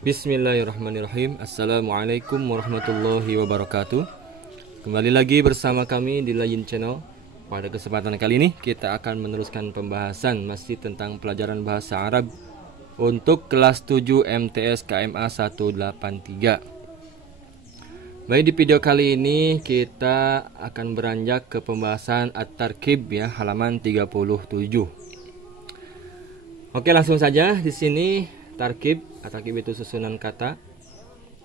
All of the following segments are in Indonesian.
Bismillahirrahmanirrahim. Assalamualaikum warahmatullahi wabarakatuh. Kembali lagi bersama kami di Layin Channel. Pada kesempatan kali ini kita akan meneruskan pembahasan masih tentang pelajaran bahasa Arab untuk kelas 7 MTS KMA 183. Baik, di video kali ini kita akan beranjak ke pembahasan At-Tarkib ya, halaman 37. Oke, langsung saja di sini tarkib. Tarkib itu susunan kata.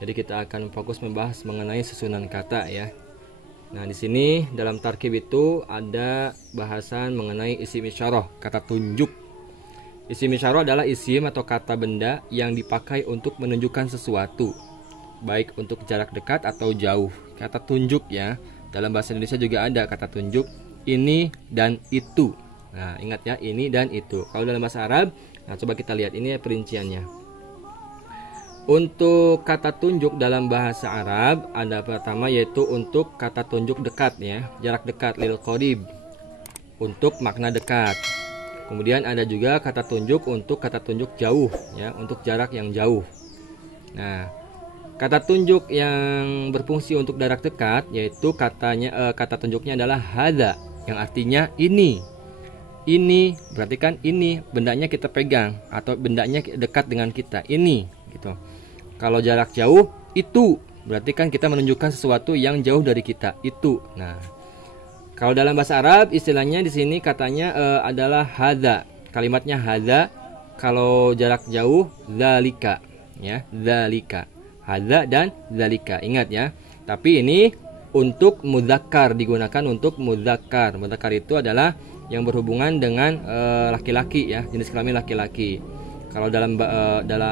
Jadi kita akan fokus membahas mengenai susunan kata ya. Nah, di sini dalam tarkib itu ada bahasan mengenai isim isyarah, kata tunjuk. Isim isyarah adalah isim atau kata benda yang dipakai untuk menunjukkan sesuatu, baik untuk jarak dekat atau jauh. Kata tunjuk ya. Dalam bahasa Indonesia juga ada kata tunjuk, ini dan itu. Nah, ingat ya, ini dan itu. Kalau dalam bahasa Arab, nah coba kita lihat ini perinciannya. Untuk kata tunjuk dalam bahasa Arab ada pertama yaitu untuk kata tunjuk dekat ya, jarak dekat, lil qarib, untuk makna dekat. Kemudian ada juga kata tunjuk untuk kata tunjuk jauh ya, untuk jarak yang jauh. Nah, kata tunjuk yang berfungsi untuk jarak dekat yaitu kata tunjuknya adalah hadza, yang artinya ini. Ini berarti kan ini bendanya kita pegang atau bendanya dekat dengan kita, ini gitu. Kalau jarak jauh itu berarti kan kita menunjukkan sesuatu yang jauh dari kita, itu. Nah, kalau dalam bahasa Arab istilahnya di sini katanya adalah hadza. Kalimatnya hadza. Kalau jarak jauh dzalika ya, dzalika. Hadza dan dzalika. Ingat ya. Tapi ini untuk mudzakkar, digunakan untuk mudzakkar. Mudzakkar itu adalah yang berhubungan dengan laki-laki ya, jenis kelamin laki-laki. Kalau dalam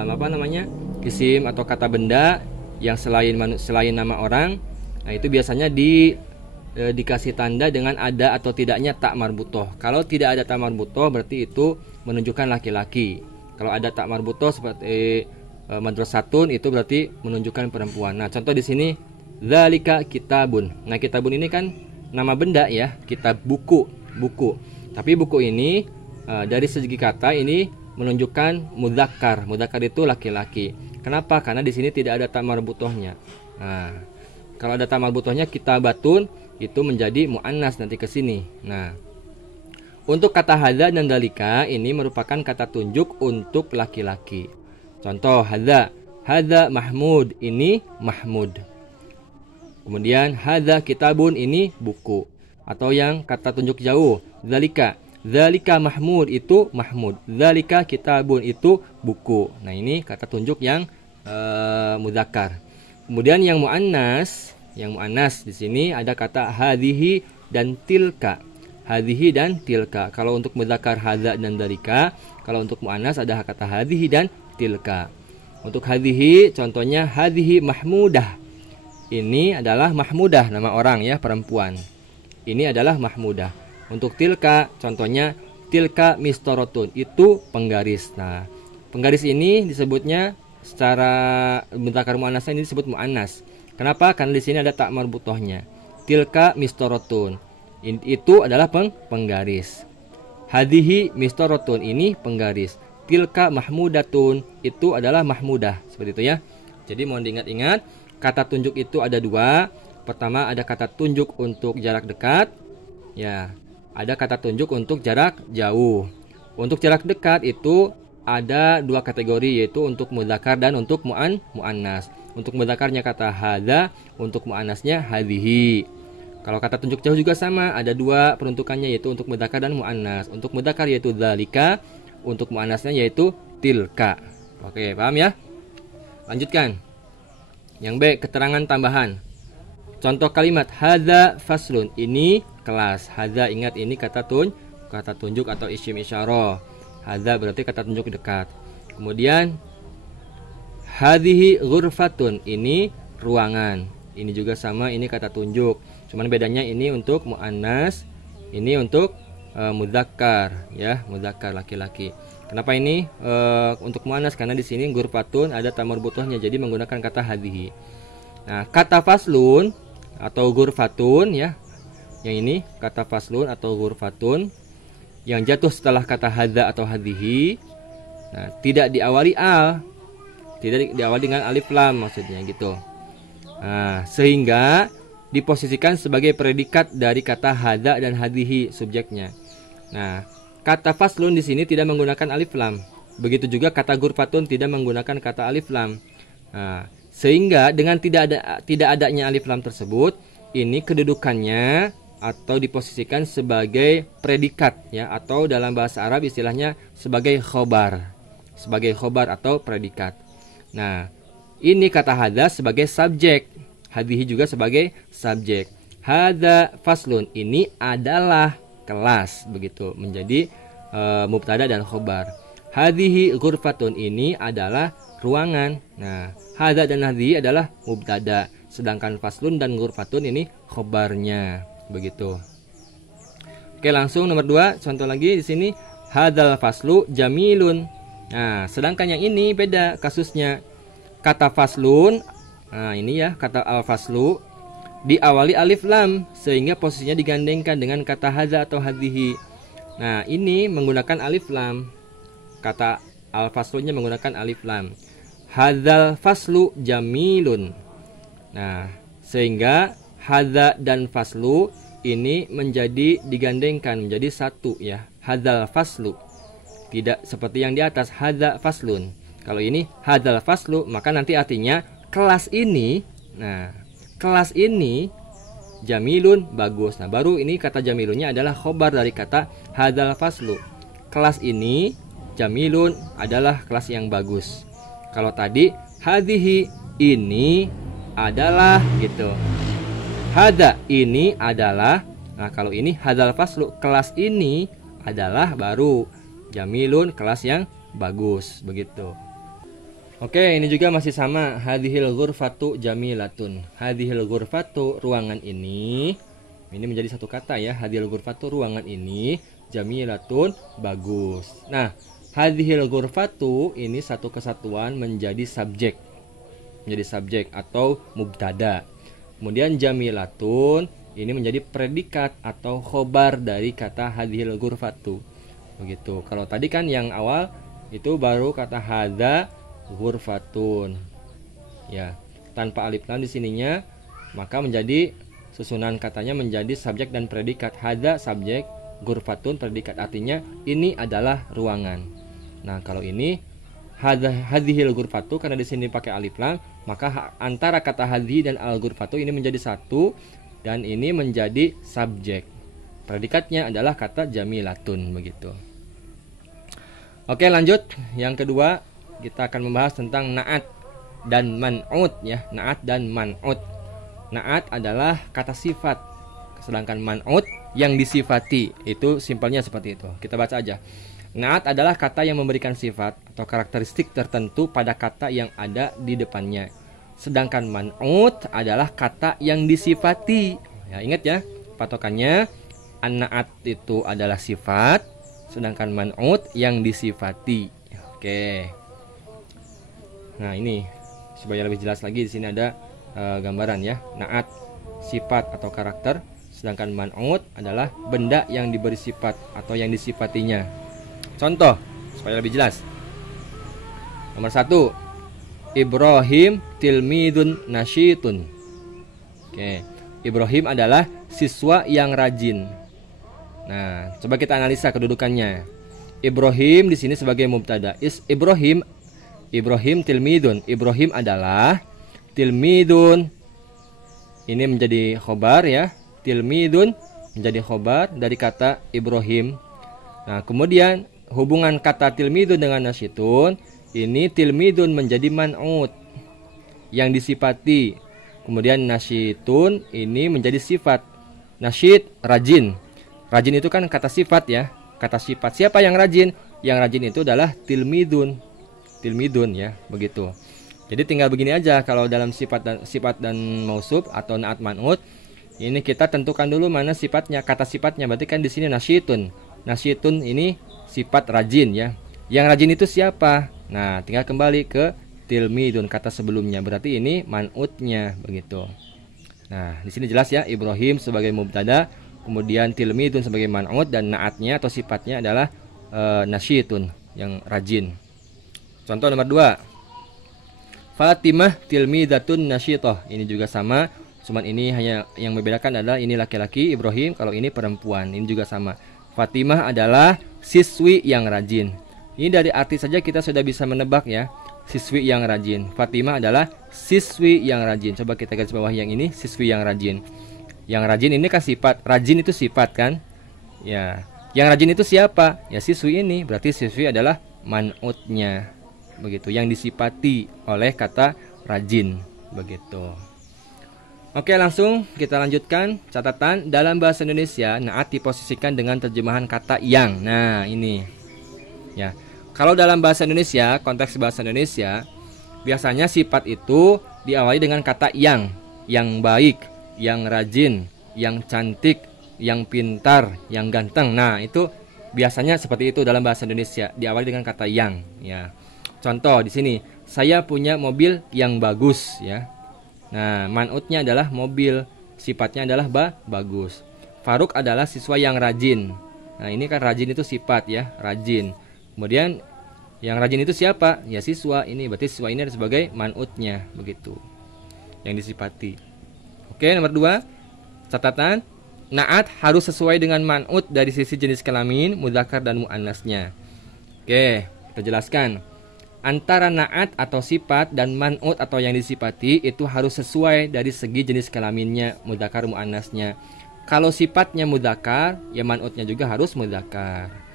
apa namanya, isim atau kata benda yang selain nama orang, nah itu biasanya dikasih tanda dengan ada atau tidaknya tak marbutoh. Kalau tidak ada tak marbutoh berarti itu menunjukkan laki-laki. Kalau ada tak marbutoh seperti madrasatun itu berarti menunjukkan perempuan. Nah, contoh di sini dzalika kitabun. Nah, kitabun ini kan nama benda ya, kitab buku. Tapi buku ini dari segi kata ini menunjukkan mudzakkar. Mudzakkar itu laki-laki. Kenapa? Karena di sini tidak ada ta marbutohnya. Nah, kalau ada ta marbutohnya kitabatun itu menjadi muannas nanti ke sini. Nah, untuk kata hadza dan dalika ini merupakan kata tunjuk untuk laki-laki. Contoh hadza Mahmud, ini Mahmud. Kemudian hadza kitabun, ini buku. Atau yang kata tunjuk jauh, dzalika Mahmud, itu Mahmud. Dzalika kitabun, itu buku. Nah, ini kata tunjuk yang mudzakkar. Kemudian yang muannas di sini ada kata hadhihi dan tilka. Hadhihi dan tilka. Kalau untuk mudzakkar hadza dan dzalika, kalau untuk muannas ada kata hadhihi dan tilka. Untuk hadhihi contohnya hadhihi Mahmudah. Ini adalah Mahmudah, nama orang ya, perempuan. Ini adalah Mahmudah. Untuk tilka contohnya tilka mistorotun, itu penggaris. Nah, penggaris ini disebutnya secara mudzakkar muannasnya ini disebut muannas. Kenapa? Karena di sini ada tak marbutohnya. Tilka mistorotun, itu adalah penggaris. Hadhihi mistorotun, ini penggaris. Tilka mahmudatun, itu adalah mahmudah. Seperti itu ya. Jadi mohon diingat-ingat, kata tunjuk itu ada dua. Pertama ada kata tunjuk untuk jarak dekat. Ya, ada kata tunjuk untuk jarak jauh. Untuk jarak dekat itu ada dua kategori, yaitu untuk mudzakkar dan untuk muannas. Untuk mudzakarnya kata hadza, untuk muannasnya hadhihi. Kalau kata tunjuk jauh juga sama, ada dua peruntukannya, yaitu untuk mudzakkar dan muannas. Untuk mudzakkar yaitu dzalika, untuk muannasnya yaitu tilka. Oke, paham ya? Lanjutkan. Yang B, keterangan tambahan. Contoh kalimat hadza faslun, ini kelas. Hadza, ingat ini kata tunjuk atau isim isyarah. Hadza berarti kata tunjuk dekat. Kemudian hadhihi ghurfatun, ini ruangan. Ini juga sama, ini kata tunjuk. Cuman bedanya ini untuk muannas, ini untuk mudzakkar ya, mudzakkar laki-laki. Kenapa ini untuk muannas? Karena di sini ghurfatun ada ta marbutohnya, jadi menggunakan kata hadhihi. Nah, kata faslun atau ghurfatun ya, yang ini kata faslun atau ghurfatun yang jatuh setelah kata hadza atau hadhihi. Nah, tidak diawali al, tidak diawali dengan alif lam maksudnya gitu. Nah, sehingga diposisikan sebagai predikat dari kata hadza dan hadhihi subjeknya. Nah, kata faslun di sini tidak menggunakan alif lam. Begitu juga kata ghurfatun tidak menggunakan kata alif lam. Nah, sehingga dengan tidak adanya alif lam tersebut, ini kedudukannya atau diposisikan sebagai predikat ya, atau dalam bahasa Arab istilahnya sebagai khobar. Sebagai khobar atau predikat. Nah, ini kata hadza sebagai subjek, hadhihi juga sebagai subjek. Hadza faslun, ini adalah kelas, begitu, menjadi mubtada dan khobar. Hadhihi ghurfatun, ini adalah ruangan. Nah, hadza dan hadhihi adalah mubtada, sedangkan faslun dan ghurfatun ini khobarnya, begitu. Oke, langsung nomor 2, contoh lagi di sini, hadzal faslu jamilun. Nah, sedangkan yang ini beda kasusnya. Kata faslun, nah ini ya, kata al-faslu diawali alif lam sehingga posisinya digandengkan dengan kata hadza atau hadhihi. Nah, ini menggunakan alif lam. Kata al-faslunya menggunakan alif lam. Hadzal faslu jamilun. Nah, sehingga hadza dan faslu ini menjadi digandengkan menjadi satu ya. Hadzal faslu. Tidak seperti yang di atas hadza faslun. Kalau ini hadzal faslu, maka nanti artinya kelas ini. Nah, kelas ini jamilun, bagus. Nah, baru ini kata jamilunnya adalah khobar dari kata hadzal faslu. Kelas ini jamilun adalah kelas yang bagus. Kalau tadi hadhihi, ini adalah gitu. Hadza, ini adalah. Nah, kalau ini hadzal faslu, kelas ini adalah baru jamilun, kelas yang bagus, begitu. Oke, ini juga masih sama. Hadhil ghurfatu jamilatun. Hadhil ghurfatu, ruangan ini menjadi satu kata ya. Hadhil ghurfatu, ruangan ini jamilatun, bagus. Nah, hadhil ghurfatu ini satu kesatuan menjadi subjek. Menjadi subjek atau mubtada. Kemudian jamilatun ini menjadi predikat atau khobar dari kata hadhil ghurfatu. Begitu. Kalau tadi kan yang awal itu baru kata hadza ghurfatun. Ya, tanpa alif lam di sininya, maka menjadi susunan katanya menjadi subjek dan predikat. Hadza subjek, ghurfatun predikat, artinya ini adalah ruangan. Nah, kalau ini hadhil ghurfatu, karena di sini pakai alif lam, maka antara kata hadhi dan al ghurfatu ini menjadi satu dan ini menjadi subjek. Predikatnya adalah kata jamilatun, begitu. Oke, lanjut. Yang kedua, kita akan membahas tentang na'at dan man'ut ya. Na'at dan man'ut. Na'at adalah kata sifat, sedangkan man'ut yang disifati. Itu simpelnya seperti itu. Kita baca aja. Na'at adalah kata yang memberikan sifat atau karakteristik tertentu pada kata yang ada di depannya. Sedangkan man'ut adalah kata yang disifati. Ya, ingat ya, patokannya. An-na'at itu adalah sifat, sedangkan man'ut yang disifati. Oke. Nah, ini supaya lebih jelas lagi, di sini ada gambaran ya. Na'at sifat atau karakter, sedangkan man'ut adalah benda yang diberi sifat atau yang disifatinya. Contoh supaya lebih jelas. Nomor 1, Ibrahim tilmidun nasyitun. Oke, Ibrahim adalah siswa yang rajin. Nah, coba kita analisa kedudukannya. Ibrahim di sini sebagai mubtada. Ibrahim tilmidun. Ibrahim adalah tilmidun. Ini menjadi khobar ya. Tilmidun menjadi khobar dari kata Ibrahim. Nah, kemudian hubungan kata tilmidun dengan nasyitun, ini tilmidun menjadi man'ut yang disifati. Kemudian nasyitun ini menjadi sifat. Nasyid rajin. Rajin itu kan kata sifat ya. Kata sifat. Siapa yang rajin? Yang rajin itu adalah tilmidun. Tilmidun ya, begitu. Jadi tinggal begini aja, kalau dalam sifat dan mausuf atau na'at man'ut, ini kita tentukan dulu mana sifatnya, kata sifatnya. Berarti kan di sini nasyitun. Nasyitun ini sifat rajin ya. Yang rajin itu siapa? Nah, tinggal kembali ke tilmidun kata sebelumnya. Berarti ini man'utnya, begitu. Nah, di sini jelas ya, Ibrahim sebagai mubtada, kemudian tilmidun sebagai man'ut, dan na'atnya atau sifatnya adalah nasyitun yang rajin. Contoh nomor 2. Fatimah tilmidatun nasyithah. Ini juga sama, cuman ini hanya yang membedakan adalah ini laki-laki Ibrahim, kalau ini perempuan. Ini juga sama. Fatimah adalah siswi yang rajin. Ini dari arti saja kita sudah bisa menebak ya. Siswi yang rajin. Fatimah adalah siswi yang rajin. Coba kita garis bawah yang ini, siswi yang rajin. Yang rajin ini kan sifat. Rajin itu sifat kan? Ya. Yang rajin itu siapa? Ya siswi ini. Berarti siswi adalah man'utnya. Begitu, yang disifati oleh kata rajin. Begitu. Oke, langsung kita lanjutkan. Catatan dalam bahasa Indonesia, naat diposisikan dengan terjemahan kata yang. Nah, ini. Ya. Kalau dalam bahasa Indonesia, konteks bahasa Indonesia, biasanya sifat itu diawali dengan kata yang baik, yang rajin, yang cantik, yang pintar, yang ganteng. Nah, itu biasanya seperti itu dalam bahasa Indonesia, diawali dengan kata yang, ya. Contoh di sini, saya punya mobil yang bagus, ya. Nah, man'utnya adalah mobil, sifatnya adalah bagus. Faruk adalah siswa yang rajin. Nah, ini kan rajin itu sifat ya, rajin. Kemudian yang rajin itu siapa? Ya siswa. Ini berarti siswa ini sebagai man'utnya, begitu. Yang disifati. Oke, nomor 2. Catatan, naat harus sesuai dengan man'ut dari sisi jenis kelamin, mudzakkar dan muannasnya. Oke, kita jelaskan. Antara naat atau sifat dan man'ut atau yang disifati itu harus sesuai dari segi jenis kelaminnya, mudzakkar muannasnya. Kalau sifatnya mudzakkar, ya man'utnya juga harus mudzakkar.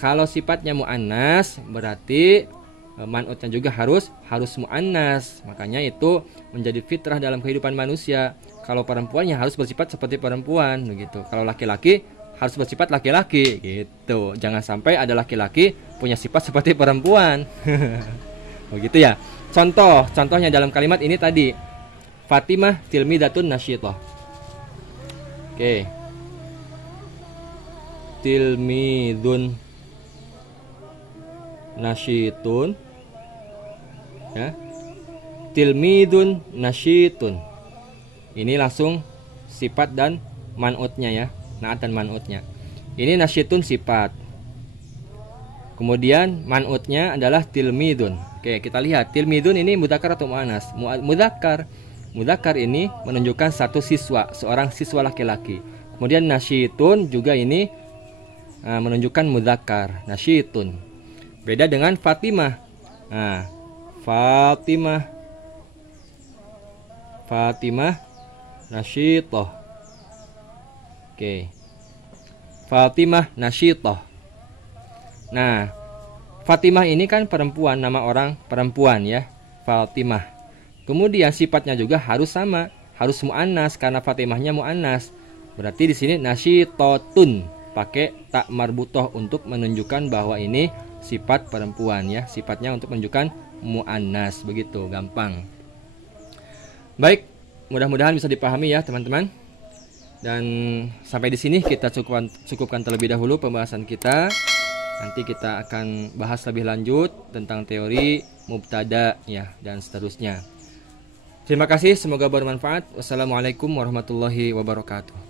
Kalau sifatnya muannas, berarti man'utnya juga harus muannas. Makanya itu menjadi fitrah dalam kehidupan manusia. Kalau perempuan ya harus bersifat seperti perempuan, begitu. Kalau laki-laki harus bersifat laki-laki, gitu. Jangan sampai ada laki-laki punya sifat seperti perempuan. Begitu ya. Contohnya dalam kalimat ini tadi, Fatimah tilmidatun nasyithah. Oke. Tilmidun nasyitun, ya. Tilmidun nasyitun. Ini langsung sifat dan man'utnya ya, naat dan man'utnya. Ini nasyitun sifat. Kemudian man'utnya adalah tilmidun. Oke, kita lihat tilmidun ini mudzakkar atau muannas? Mudzakkar. Mudzakkar ini menunjukkan satu siswa, seorang siswa laki-laki. Kemudian nasyitun juga ini menunjukkan mudzakkar, nasyitun. Beda dengan Fatimah. Nah, Fatimah nasyithah. Oke. Fatimah nasyithah. Nah, Fatimah ini kan perempuan, nama orang perempuan ya, Fatimah. Kemudian sifatnya juga harus sama, harus muannas karena Fatimahnya muannas. Berarti di sini nasyithatun, pakai tak marbutoh untuk menunjukkan bahwa ini sifat perempuan ya, sifatnya untuk menunjukkan muannas, begitu, gampang. Baik, mudah-mudahan bisa dipahami ya teman-teman. Dan sampai di sini kita cukupkan terlebih dahulu pembahasan kita. Nanti kita akan bahas lebih lanjut tentang teori mubtada ya dan seterusnya. Terima kasih, semoga bermanfaat. Wassalamualaikum warahmatullahi wabarakatuh.